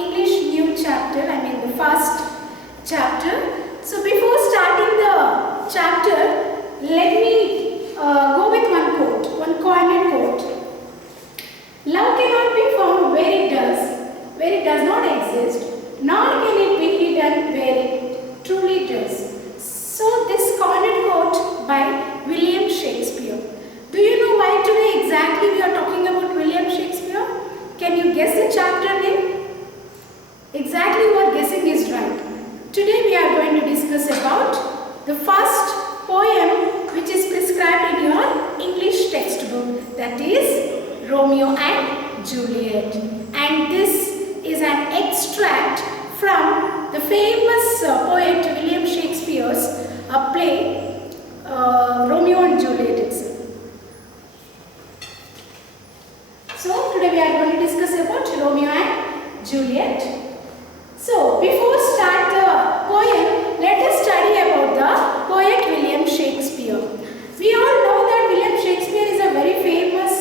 English new chapter, the first chapter. So before starting the chapter, let me go with one quote, one coined quote. Love cannot be found where it does not exist, nor can it be hidden where it truly does. So this coined quote by William Shakespeare. Do you know why today exactly we are talking about William Shakespeare? Can you guess the chapter name? Exactly what guessing is right. Today we are going to discuss about the first poem which is prescribed in your English textbook, that is Romeo and Juliet. And this is an extract from the famous poet William Shakespeare's play Romeo and Juliet itself. So today we are going to discuss about Romeo and Juliet. So before start the poem, let us study about the poet William Shakespeare. We all know that William Shakespeare is a very famous,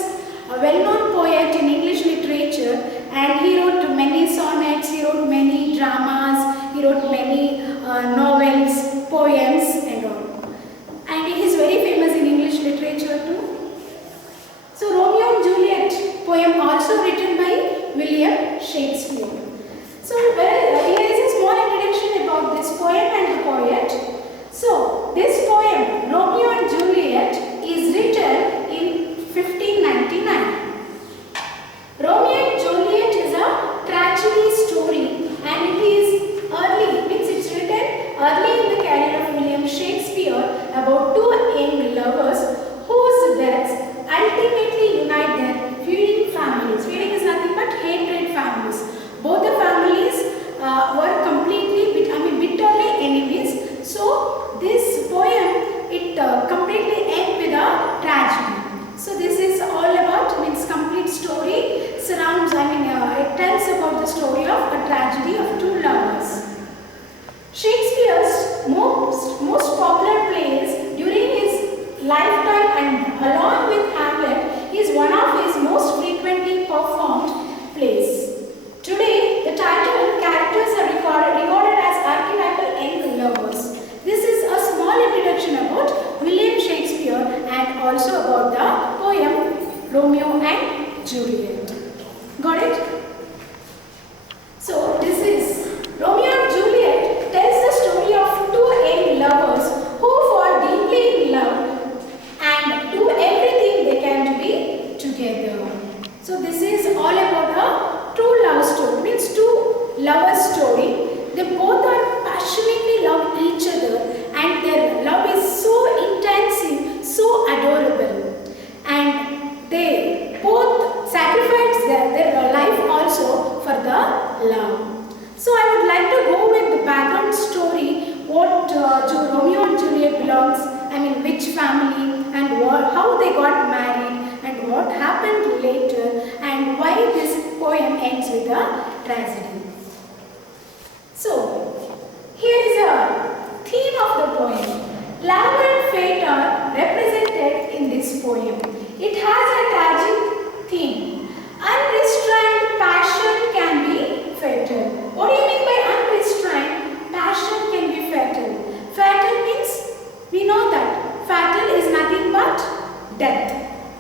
well-known poet in English literature, and he wrote many sonnets, he wrote many dramas, he wrote many novels, poems and all. And he is very famous in English literature too. So Romeo and Juliet poem also written by William Shakespeare. So here is a small introduction about this poem and the poet. So this poem Romeo and Juliet is written in 1599. Romeo and Juliet is a tragedy story, and it is it's written early in the career of William Shakespeare about two young lovers whose deaths ultimately unite their feuding families. Feuding is nothing but hatred families. Both the families were completely, bitterly enemies. So this poem, it completely ends with a tragedy. So this is all about, complete story surrounds, it tells about the story of a tragedy of two lovers. Shakespeare's most popular plays during his lifetime and along with Hamlet is one of his most frequently performed plays. Today, the title characters are regarded as archetypal young lovers. This is a small introduction about William Shakespeare and also about the poem Romeo and Juliet. Got it? So, this is Romeo and Juliet tells the story of two young lovers who fall deeply in love and do everything they can to be together. So, this is all about a true love story, means two lovers story. They both are passionately love each other, and their love is so intensive, so adorable, and they both sacrifice their life also for the love. So I would like to go with the background story, what Romeo and Juliet belongs, which family, and how they got married, and what happened later, and why this poem ends with a tragedy. So, here is a theme of the poem. Love and fate are represented in this poem. It has a tragic theme. Unrestrained passion can be fatal. What do you mean by unrestrained? Passion can be fatal. Fatal means, we know that fatal is nothing but death.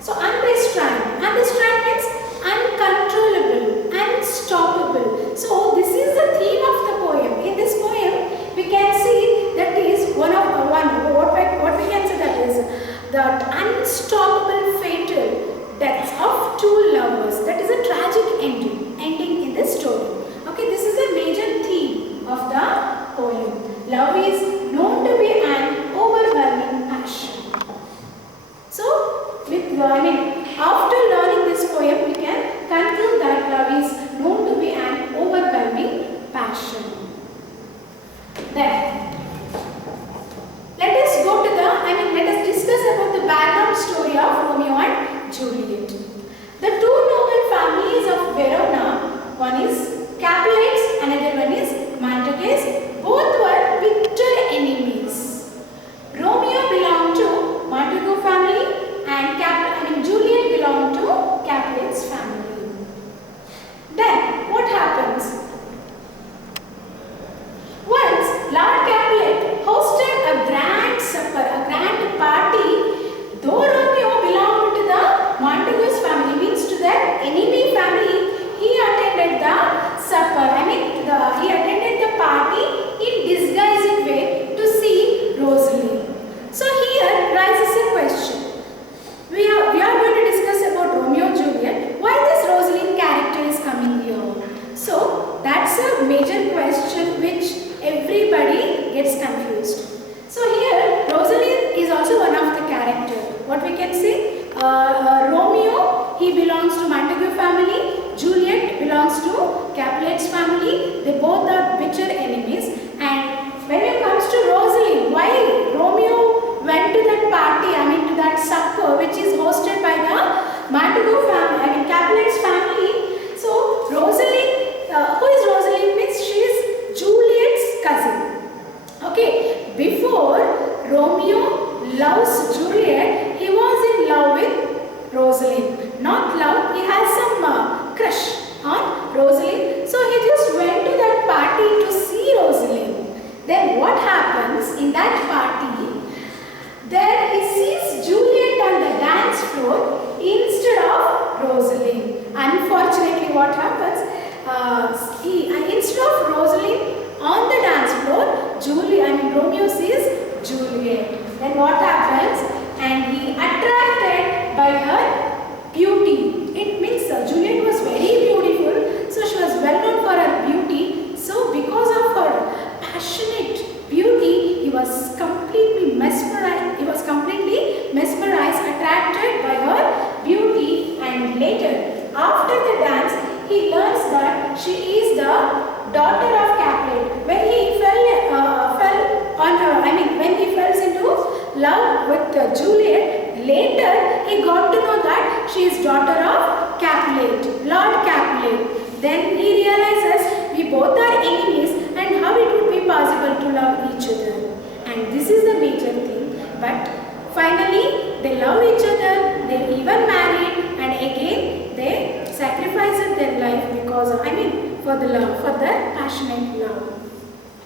So unrestrained. Unrestrained means uncontrollable, unstoppable. So this is the theme of the poem. In this poem, we can see that is what we can say, that is the unstoppable fatal deaths of two lovers. That is a tragic ending in this story. Okay, this is a major theme of the poem. Love is known to be an overwhelming passion. So, after learning this poem, we can conclude that love is known to be an overwhelming passion. Then, let us go to let us discuss about the background story of Romeo and Juliet. The two noble families of Verona, one is Capulets, another one is Montagues, both were bitter enemies. Romeo belonged to Montague family and Juliet belonged to Capulet's family. Then what happens? family, I mean Capulet's family. So Rosalind, who is Rosalind means she is Juliet's cousin. Okay, before Romeo loves Juliet, he was in love with Rosalind. Not love, he has some crush on Rosalind. So he just went to that party to see Rosalind. Then what happens in that party? There he sees Juliet on the dance floor instead of Rosalind. Unfortunately, what happens? Instead of Rosalind on the dance floor, Romeo sees Juliet. Then what happens? And he attracted by her beauty. It means Juliet was very beautiful, so she was well known for her beauty. So because of her passionate beauty, he was completely mesmerized. Attracted by her beauty, and later, after the dance, he learns that she is the daughter of Capulet. When he fell into love with Juliet, later he got to know that she is daughter of Capulet, Lord Capulet. Then he realizes we both are enemies and how it would be possible to love each other. And this is the major thing. But finally, they love each other, they even married, and again they sacrificed their life because of, for the love, for their passionate love.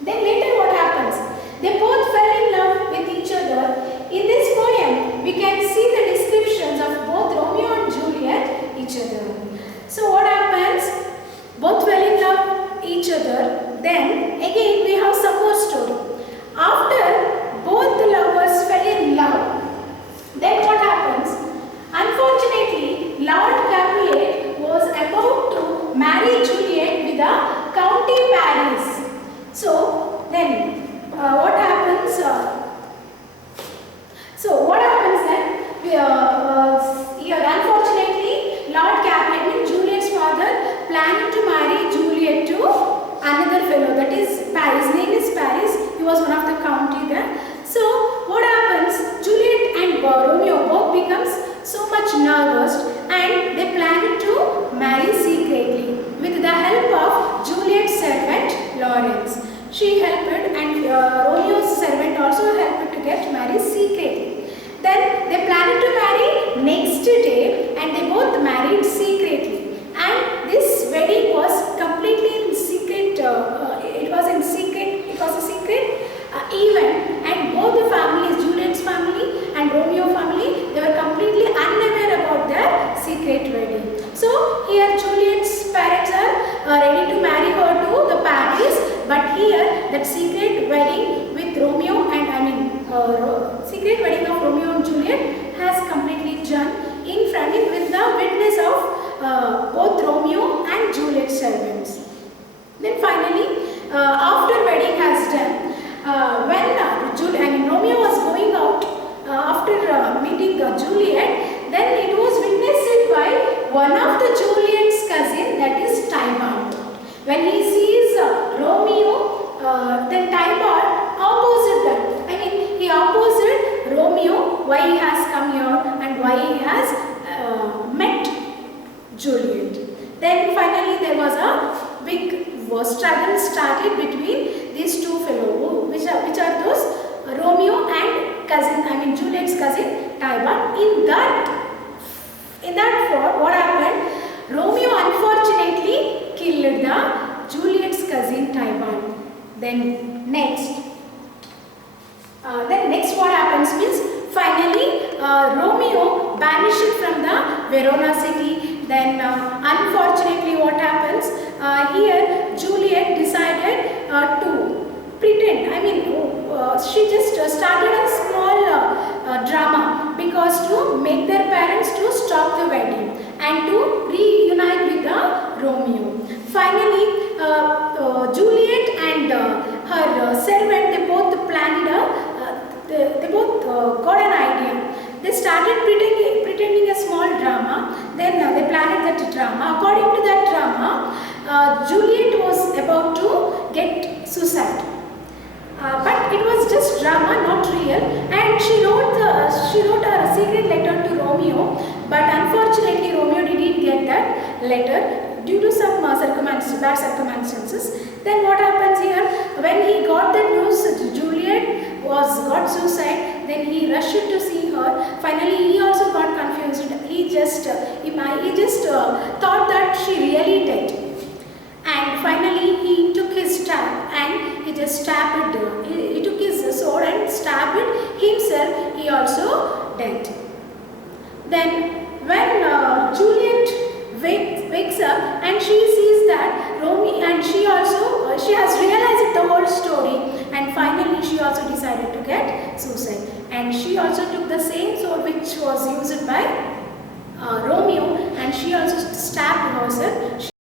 Then later what happens? They both fell in love with each other. In this poem, we can see the descriptions of both Romeo and Juliet each other. So what happens? Both fell in love each other. Then again we have some more story. After both the lovers fell in love, then what happens? Unfortunately, Lord Capulet was about to marry Juliet with the County Paris. So then what happens? Unfortunately, Lord Capulet, Juliet's father, planned to marry Juliet to another fellow, that is Paris. His name is Paris. He was one of the county there. So what happens? Juliet and Romeo both becomes so much nervous, and they planned to marry secretly with the help of Juliet's servant Lawrence. She helped, and Romeo's servant also helped to get married secretly. Then they planned to marry next day, and they both married secretly. And this wedding was completely in secret. It was a secret event, and both the families, Juliet's family and Romeo family, they were completely unaware about their secret wedding. So here Juliet's parents are ready to marry her to the Paris, but here that secret wedding with Romeo and secret wedding of Romeo and Juliet has completely done in front with the witness of both Romeo and Juliet's servants. Then finally, after wedding has done, when Romeo was going out after meeting Juliet, then it was witnessed by one of the Juliet's cousin, that is Tybalt. When he sees Romeo, then Tybalt opposed that. He opposed Romeo, why he has come here and why he has met Juliet. Then finally there was a big struggle started between these two fellows, which are those Romeo and cousin, Juliet's cousin Tybalt. In that fought, what happened? Romeo unfortunately killed the Juliet's cousin Tybalt. Then next what happens means finally Romeo banished from the Verona city. Then unfortunately what happens? Here Juliet decided to pretend. She just started a small drama because to make their parents to stop the wedding and to reunite with the Romeo. Finally, Juliet and her servant, they both planned they both got an idea. They started pretending a small drama. Then they planned that drama. According to that drama, Juliet was about to get suicide. But it was just drama, not real. And she wrote a secret letter to Romeo. But unfortunately, Romeo did letter due to some bad circumstances. Then what happens here, when he got the news that Juliet got suicide, then he rushed to see her. Finally he also got confused. He just thought that she really dead. And finally he took his stab and he just stabbed her. He took his sword and stabbed himself. He also dead. Then when Juliet wakes up and she sees that Romeo, and she has realized the whole story, and finally she also decided to get suicide. And she also took the same sword which was used by Romeo, and she also stabbed herself.